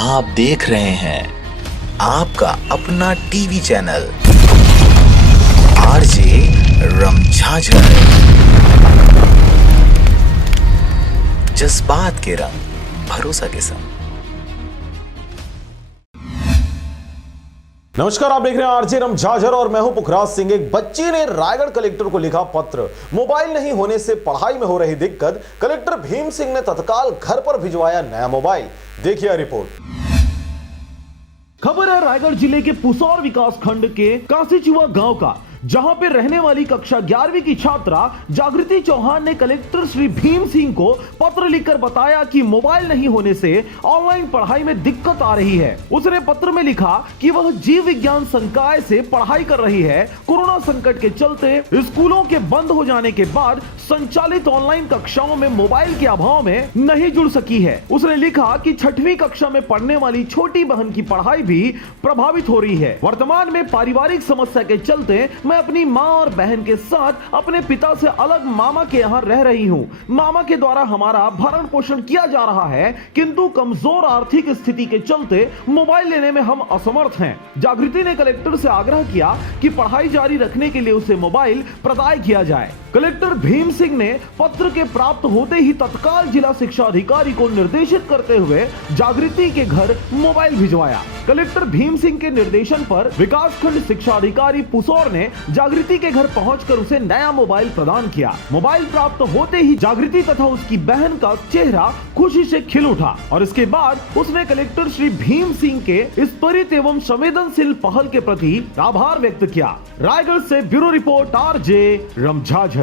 आप देख रहे हैं आपका अपना टीवी चैनल आरजे रमझाझर। जज्बात के रंग, भरोसा के संग। नमस्कार, आप देख रहे हैं आरजे रमझाझर और मैं हूं पुखराज सिंह। एक बच्ची ने रायगढ़ कलेक्टर को लिखा पत्र। मोबाइल नहीं होने से पढ़ाई में हो रही दिक्कत, कलेक्टर भीम सिंह ने तत्काल घर पर भिजवाया नया मोबाइल। देखिए रिपोर्ट। खबर है रायगढ़ जिले के पुसौर विकास खंड के कांसीचुआ गांव का, जहां पे रहने वाली कक्षा 11वीं की छात्रा जागृति चौहान ने कलेक्टर श्री भीम सिंह को पत्र लिखकर बताया कि मोबाइल नहीं होने से ऑनलाइन पढ़ाई में दिक्कत आ रही है। उसने पत्र में लिखा कि वह जीव विज्ञान संकाय से पढ़ाई कर रही है। कोरोना संकट के चलते स्कूलों के बंद हो जाने के बाद संचालित ऑनलाइन कक्षाओं में मोबाइल के अभाव में नहीं जुड़ सकी है। उसने लिखा कि 6वीं कक्षा में पढ़ने वाली छोटी बहन की पढ़ाई भी प्रभावित हो रही है। वर्तमान में पारिवारिक समस्या के चलते मैं अपनी माँ और बहन के साथ अपने पिता से अलग मामा के यहाँ रह रही हूँ। मामा के द्वारा हमारा भरण पोषण किया जा रहा है, किंतु कमजोर आर्थिक स्थिति के चलते मोबाइल लेने में हम असमर्थ हैं। जागृति ने कलेक्टर से आग्रह किया कि पढ़ाई जारी रखने के लिए उसे मोबाइल प्रदान किया जाए। कलेक्टर भीम सिंह ने पत्र के प्राप्त होते ही तत्काल जिला शिक्षा अधिकारी को निर्देशित करते हुए जागृति के घर मोबाइल भिजवाया। कलेक्टर भीम सिंह के निर्देशन पर विकासखंड शिक्षा अधिकारी पुसौर ने जागृति के घर पहुंचकर उसे नया मोबाइल प्रदान किया। मोबाइल प्राप्त होते ही जागृति तथा उसकी बहन का चेहरा खुशी से खिल उठा और इसके बाद उसने कलेक्टर श्री भीम सिंह के इस त्वरित एवं संवेदनशील पहल के प्रति आभार व्यक्त किया। रायगढ़ से ब्यूरो रिपोर्ट आरजे रमझाझर।